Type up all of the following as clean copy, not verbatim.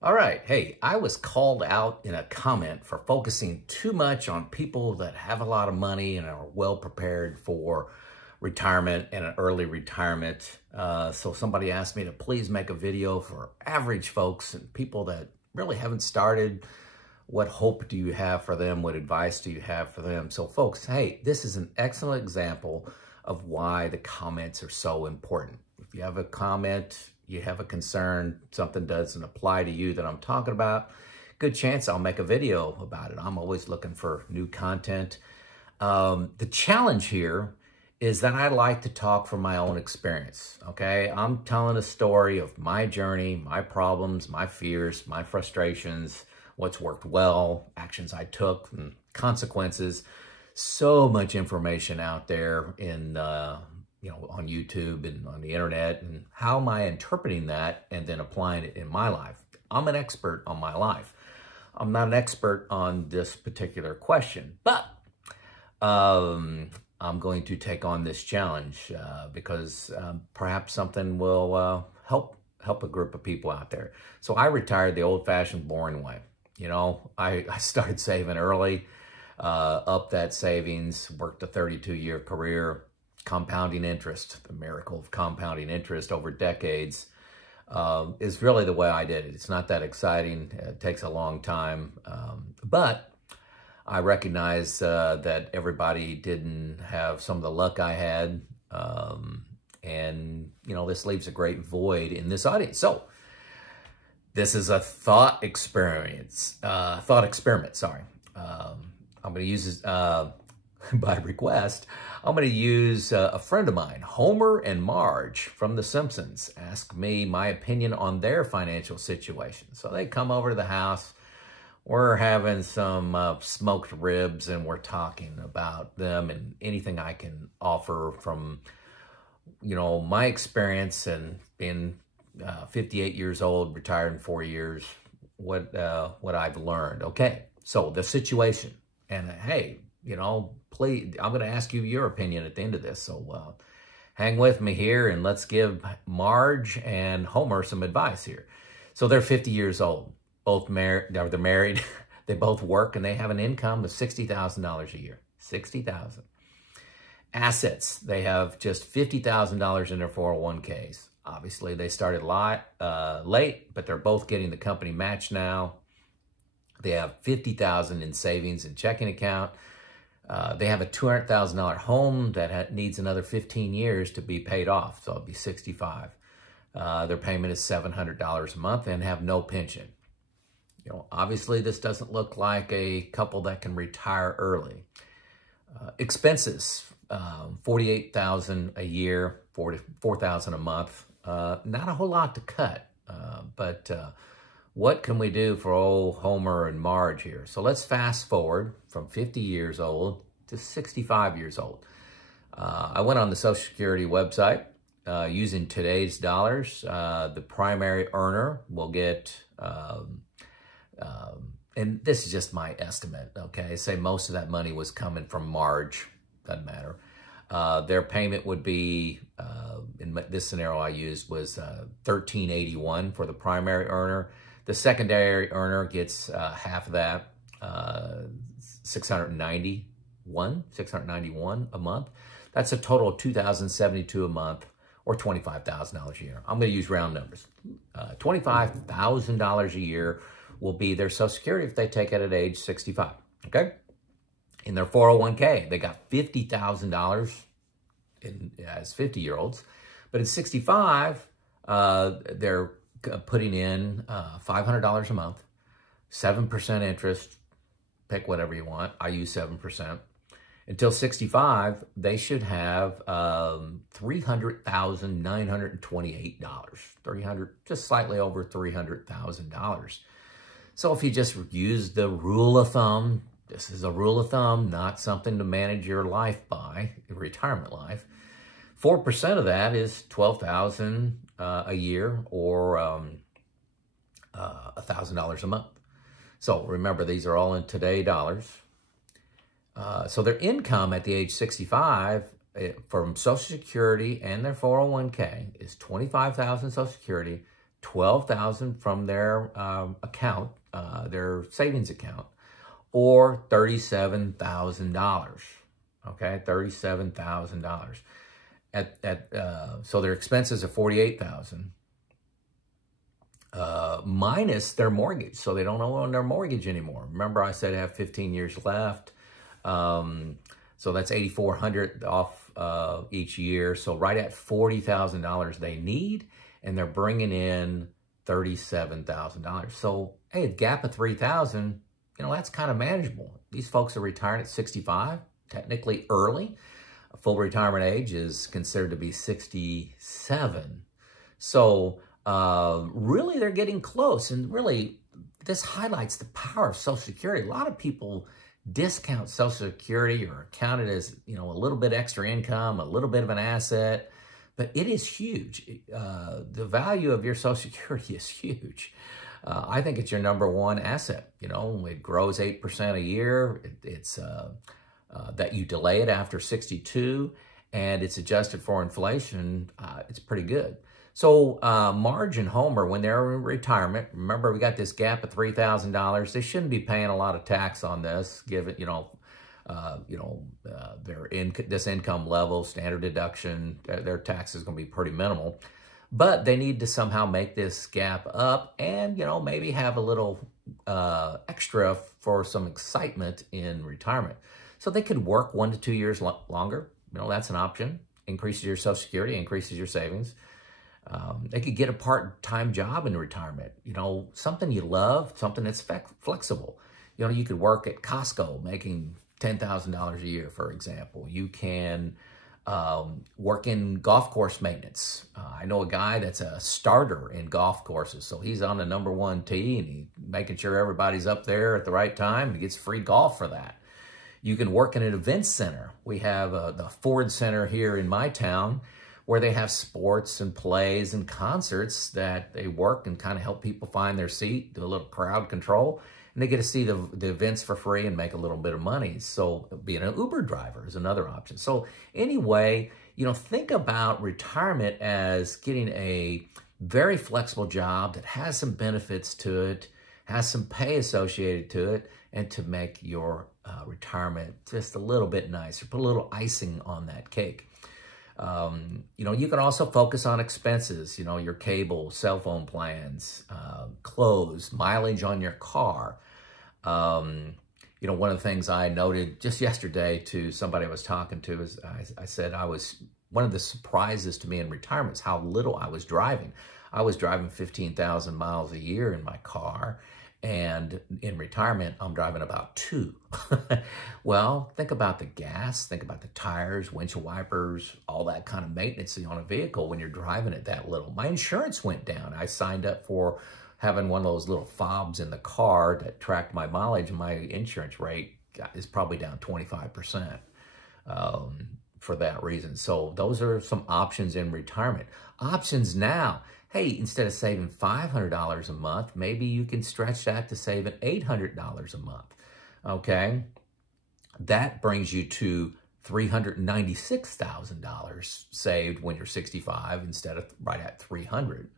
All right. Hey, I was called out in a comment for focusing too much on people that have a lot of money and are well prepared for retirement and an early retirement. So somebody asked me to please make a video for average folks and people that really haven't started. What hope do you have for them? What advice do you have for them? So folks, hey, this is an excellent example of why the comments are so important. If you have a comment, you have a concern, something doesn't apply to you that I'm talking about, good chance I'll make a video about it. I'm always looking for new content. The challenge here is that I like to talk from my own experience, okay? I'm telling a story of my journey, my problems, my fears, my frustrations, what's worked well, actions I took, and consequences. So much information out there in, on YouTube and on the internet, and how am I interpreting that and then applying it in my life? I'm an expert on my life. I'm not an expert on this particular question, but I'm going to take on this challenge because perhaps something will help a group of people out there. So I retired the old-fashioned, boring way. You know, I started saving early, up that savings, worked a 32-year career, compounding interest, the miracle of compounding interest over decades is really the way I did it. It's not that exciting. It takes a long time, but I recognize that everybody didn't have some of the luck I had, and, you know, this leaves a great void in this audience. So this is a thought experiment, sorry. I'm going to use this by request. I'm going to use a friend of mine, Homer and Marge from The Simpsons, ask me my opinion on their financial situation. So they come over to the house. We're having some smoked ribs, and we're talking about them and anything I can offer from, you know, my experience and being 58 years old, retired in 4 years, what I've learned. Okay, so the situation, and hey, you know, please, I'm going to ask you your opinion at the end of this. So hang with me here, and let's give Marge and Homer some advice here. So they're 50 years old. Both married, they're married, they both work, and they have an income of $60,000 a year. $60,000. Assets, they have just $50,000 in their 401ks. Obviously, they started late, but they're both getting the company match now. They have $50,000 in savings and checking account. They have a $200,000 home that needs another 15 years to be paid off, so it'll be 65. Their payment is $700 a month and have no pension. You know, obviously, this doesn't look like a couple that can retire early. Expenses, $48,000 a year, $44,000 a month. Not a whole lot to cut, but what can we do for old Homer and Marge here? So let's fast forward from 50 years old to 65 years old. I went on the Social Security website using today's dollars. The primary earner will get, and this is just my estimate, okay? Say most of that money was coming from Marge, doesn't matter. Their payment would be, in this scenario I used, was $1,381 for the primary earner. The secondary earner gets half of that, $691 a month. That's a total of $2,072 a month, or $25,000 a year. I'm going to use round numbers. $25,000 a year will be their Social Security if they take it at age 65, okay? In their 401k, they got $50,000 as 50-year-olds, but at 65, they're putting in $500 a month, 7% interest, pick whatever you want. I use 7%. Until 65, they should have $300,928. Just slightly over $300,000. So if you just use the rule of thumb, this is a rule of thumb, not something to manage your life by, your retirement life. 4% of that is $12,000 a year, or $1,000 a month. So remember, these are all in today dollars. So their income at the age 65 from Social Security and their 401k is $25,000 Social Security, $12,000 from their account, their savings account, or $37,000. Okay, $37,000. So their expenses are $48,000 minus their mortgage, so they don't owe on their mortgage anymore. Remember, I said I have 15 years left, so that's $8,400 off each year. So right at $40,000 they need, and they're bringing in $37,000. So hey, a gap of $3,000, that's kind of manageable. These folks are retiring at 65, technically early. Full retirement age is considered to be 67. So really, they're getting close. And really, this highlights the power of Social Security. A lot of people discount Social Security or count it as, a little bit extra income, a little bit of an asset, but it is huge. The value of your Social Security is huge. I think it's your number one asset. It grows 8% a year. It's that you delay it after 62, and it's adjusted for inflation. It's pretty good. So Marge and Homer, when they're in retirement, remember we got this gap of $3,000. They shouldn't be paying a lot of tax on this, given this income level, standard deduction. Their tax is going to be pretty minimal, but they need to somehow make this gap up, and maybe have a little extra for some excitement in retirement. So they could work 1 to 2 years longer. That's an option. Increases your Social Security, increases your savings. They could get a part-time job in retirement, something you love, something that's flexible. You could work at Costco making $10,000 a year, for example. You can work in golf course maintenance. I know a guy that's a starter in golf courses, so he's on the number 1 tee, and he's making sure everybody's up there at the right time, and he gets free golf for that. You can work in an event center. We have the Ford Center here in my town, where they have sports and plays and concerts that they work and kind of help people find their seat, do a little crowd control, and they get to see the events for free and make a little bit of money. So being an Uber driver is another option. So anyway, think about retirement as getting a very flexible job that has some benefits to it, has some pay associated to it, and to make your retirement just a little bit nicer, put a little icing on that cake. You can also focus on expenses, your cable, cell phone plans, clothes, mileage on your car. One of the things I noted just yesterday to somebody I was talking to is I said one of the surprises to me in retirement is how little I was driving. I was driving 15,000 miles a year in my car. And in retirement, I'm driving about 2. Well, think about the gas, think about the tires, windshield wipers, all that kind of maintenance on a vehicle when you're driving it that little. My insurance went down. I signed up for having one of those little fobs in the car that tracked my mileage, and my insurance rate is probably down 25% for that reason. So those are some options in retirement. Options now. Hey, instead of saving $500 a month, maybe you can stretch that to saving $800 a month, okay? That brings you to $396,000 saved when you're 65 instead of right at $300.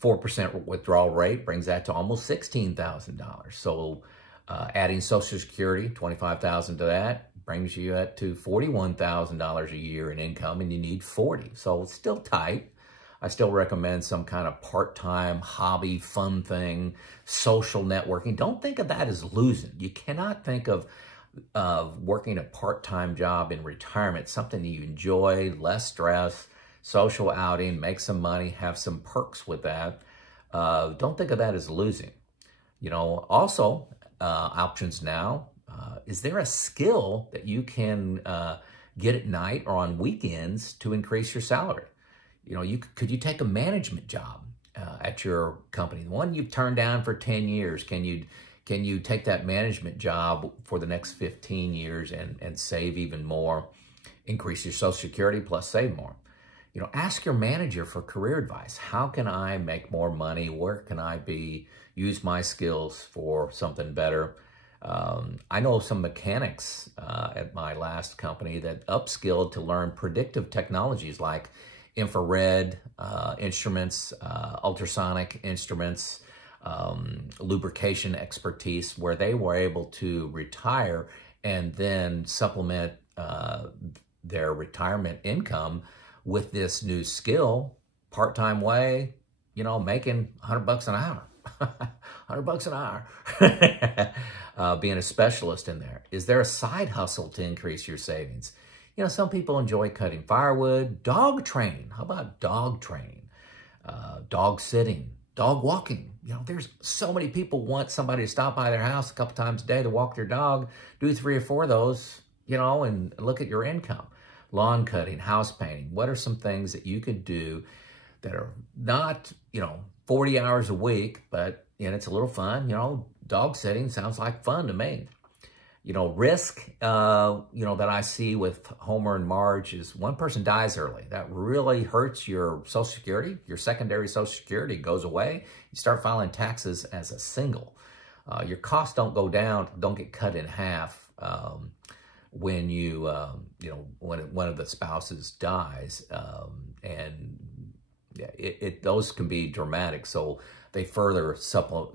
4% withdrawal rate brings that to almost $16,000. So adding Social Security, $25,000 to that, brings you up to $41,000 a year in income, and you need $40,000. So it's still tight. I still recommend some kind of part-time hobby, fun thing, social networking. Don't think of that as losing. You cannot think of working a part-time job in retirement, something that you enjoy, less stress, social outing, make some money, have some perks with that. Don't think of that as losing. Also, options now, is there a skill that you can get at night or on weekends to increase your salary? Could you take a management job at your company, the one you've turned down for 10 years? Can you take that management job for the next 15 years and save even more, increase your Social Security plus save more? Ask your manager for career advice. How can I make more money? Where can I use my skills for something better? I know some mechanics at my last company that upskilled to learn predictive technologies like infrared instruments, ultrasonic instruments, lubrication expertise, where they were able to retire and then supplement their retirement income with this new skill, part-time way, you know, making $100 an hour. $100 an hour. Being a specialist in there. Is there a side hustle to increase your savings? You know, some people enjoy cutting firewood, dog training. How about dog training? Dog sitting, dog walking. You know, there's so many people want somebody to stop by their house a couple times a day to walk their dog. Do 3 or 4 of those, you know, and look at your income. Lawn cutting, house painting. What are some things that you could do that are not, you know, 40 hours a week, but, you know, it's a little fun. You know, dog sitting sounds like fun to me. You know, risk, you know, that I see with Homer and Marge is one person dies early. That really hurts your Social Security. Your secondary Social Security goes away. You start filing taxes as a single. Your costs don't go down, don't get cut in half when you, you know, when one of the spouses dies. And yeah, those can be dramatic. So they further support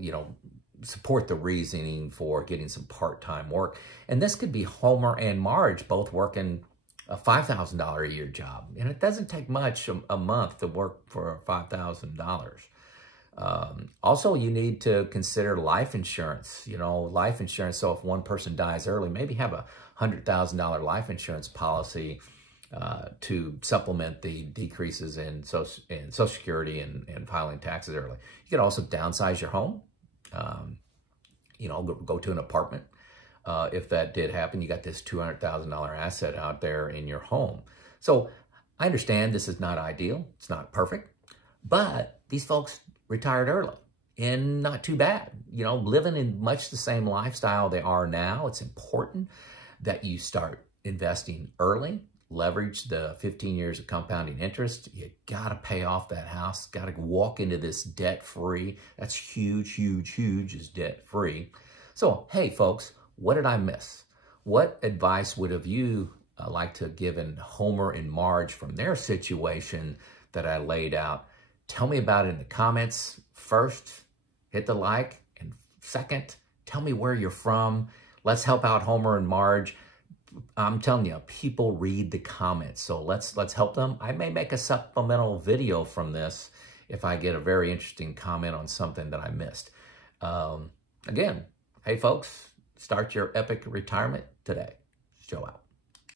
the reasoning for getting some part-time work. And this could be Homer and Marge both working a $5,000 a year job. And it doesn't take much a month to work for $5,000. Also, you need to consider life insurance, you know, life insurance. So if one person dies early, maybe have a $100,000 life insurance policy to supplement the decreases in Social Security and filing taxes early. You could also downsize your home. You know, go to an apartment. If that did happen, you got this $200,000 asset out there in your home. So I understand this is not ideal. It's not perfect, but these folks retired early and not too bad. You know, living in much the same lifestyle they are now. It's important that you start investing early. Leverage the 15 years of compounding interest. You got to pay off that house. Got to walk into this debt-free. That's huge, huge, huge is debt-free. So, hey, folks, what did I miss? What advice would have you like to give in Homer and Marge from their situation that I laid out? Tell me about it in the comments. First, hit the like. And second, tell me where you're from. Let's help out Homer and Marge. I'm telling you, people read the comments, so let's help them. I may make a supplemental video from this if I get a very interesting comment on something that I missed. Again, hey folks, start your epic retirement today. Joe out.